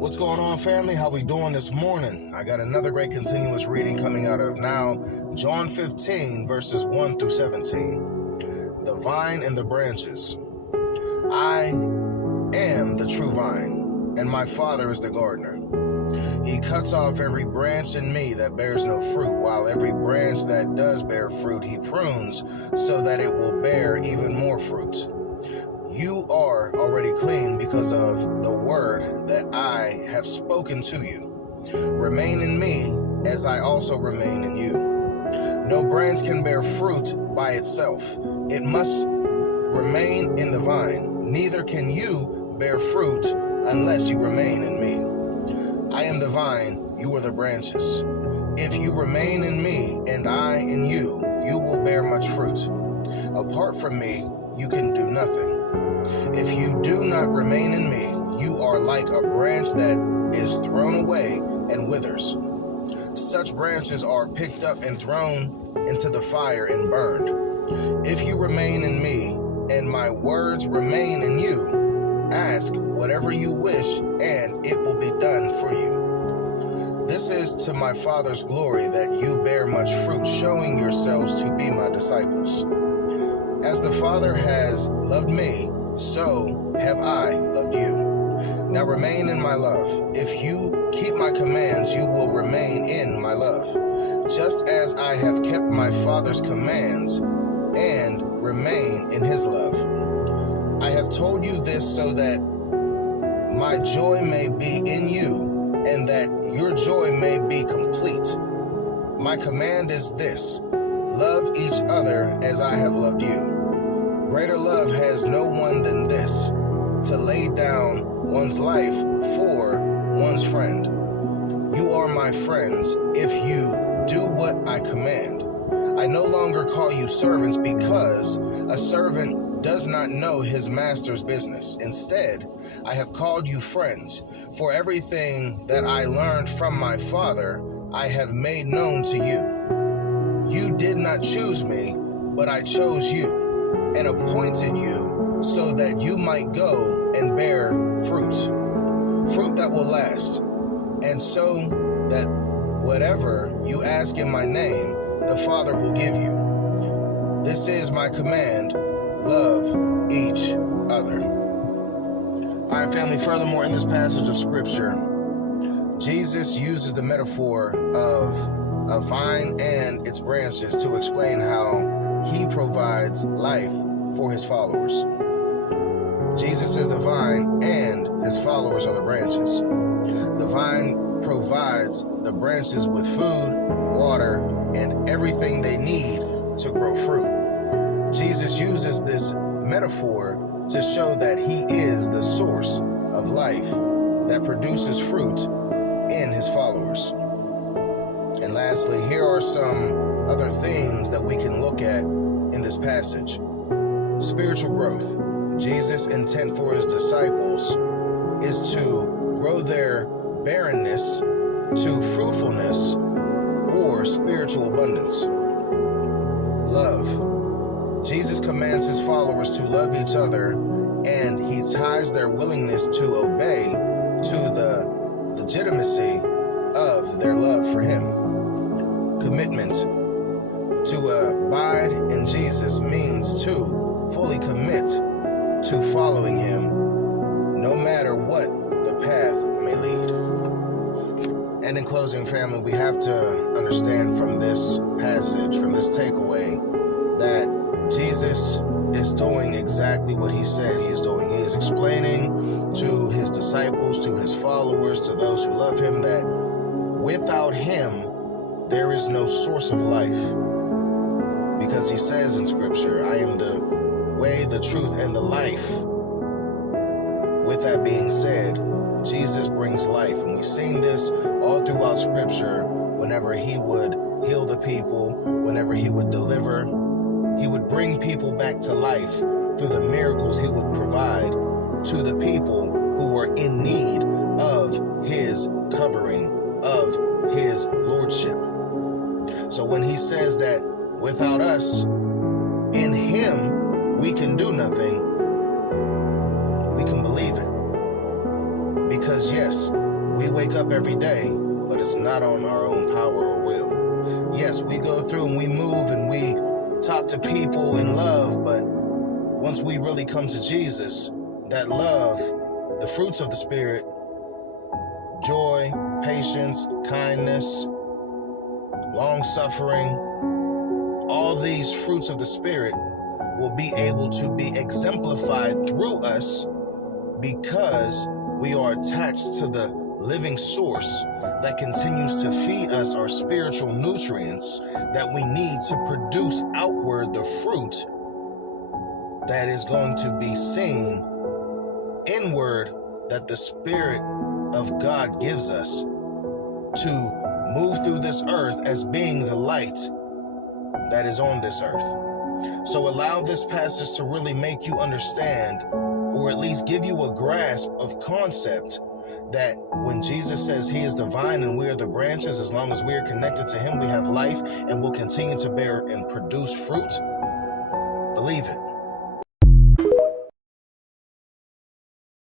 What's going on, family? How we doing this morning? I got another great continuous reading coming out of now John 15 verses 1 through 17. The vine and the branches. I am the true vine, and my Father is the gardener. He cuts off every branch in me that bears no fruit, while every branch that does bear fruit he prunes, so that it will bear even more fruit. You are already clean because of the word that I have spoken to you. Remain in me as I also remain in you. No branch can bear fruit by itself. It must remain in the vine. Neither can you bear fruit unless you remain in me. I am the vine, you are the branches. If you remain in me and I in you, you will bear much fruit. Apart from me, you can do nothing. If you do not remain in me, you are like a branch that is thrown away and withers. Such branches are picked up and thrown into the fire and burned. If you remain in me, and my words remain in you, ask whatever you wish, and it will be done for you. This is to my Father's glory that you bear much fruit, showing yourselves to be my disciples. As the Father has loved me, so have I loved you. Now remain in my love. If you keep my commands, you will remain in my love, just as I have kept my Father's commands and remain in his love. I have told you this so that my joy may be in you and that your joy may be complete. My command is this: love each other as I have loved you. Greater love has no one than this, to lay down one's life for one's friend. You are my friends if you do what I command. I no longer call you servants, because a servant does not know his master's business. Instead, I have called you friends, for everything that I learned from my Father I have made known to you. You did not choose me, but I chose you and appointed you so that you might go and bear fruit that will last, and so that whatever you ask in my name, the Father will give you. This is my command: love each other. All right, family, furthermore, in this passage of Scripture, Jesus uses the metaphor of a vine and its branches to explain how he provides life for his followers. Jesus is the vine and his followers are the branches. The vine provides the branches with food, water, and everything they need to grow fruit. Jesus uses this metaphor to show that he is the source of life that produces fruit in his followers. And lastly, here are some other themes that we can look at in this passage. Spiritual growth. Jesus' intent for his disciples is to grow their barrenness to fruitfulness or spiritual abundance. Love. Jesus commands his followers to love each other, and he ties their willingness to obey to the legitimacy of their love for him. Commitment. To abide in Jesus means to fully commit to following him, no matter what the path may lead. And in closing, family, we have to understand from this passage, from this takeaway, that Jesus is doing exactly what he said he is doing. He is explaining to his disciples, to his followers, to those who love him, that without him, there is no source of life. Because he says in Scripture, I am the way, the truth, and the life. With that being said, Jesus brings life. And we've seen this all throughout Scripture. Whenever he would heal the people, whenever he would deliver, he would bring people back to life through the miracles he would provide to the people who were in need of his covering, of his lordship. So when he says that without us, in him, we can do nothing, we can believe it. Because yes, We wake up every day, but it's not on our own power or will. Yes, we go through and we move and we talk to people in love, but once we really come to Jesus, that love, the fruits of the Spirit, joy, patience, kindness, long-suffering, all these fruits of the Spirit will be able to be exemplified through us because we are attached to the living source that continues to feed us our spiritual nutrients that we need to produce outward the fruit that is going to be seen inward, that the Spirit of God gives us to move through this earth as being the light that is on this earth. So allow this passage to really make you understand, or at least give you a grasp of concept, that when Jesus says he is the vine and we are the branches, as long as we are connected to him, we have life and will continue to bear and produce fruit. Believe it.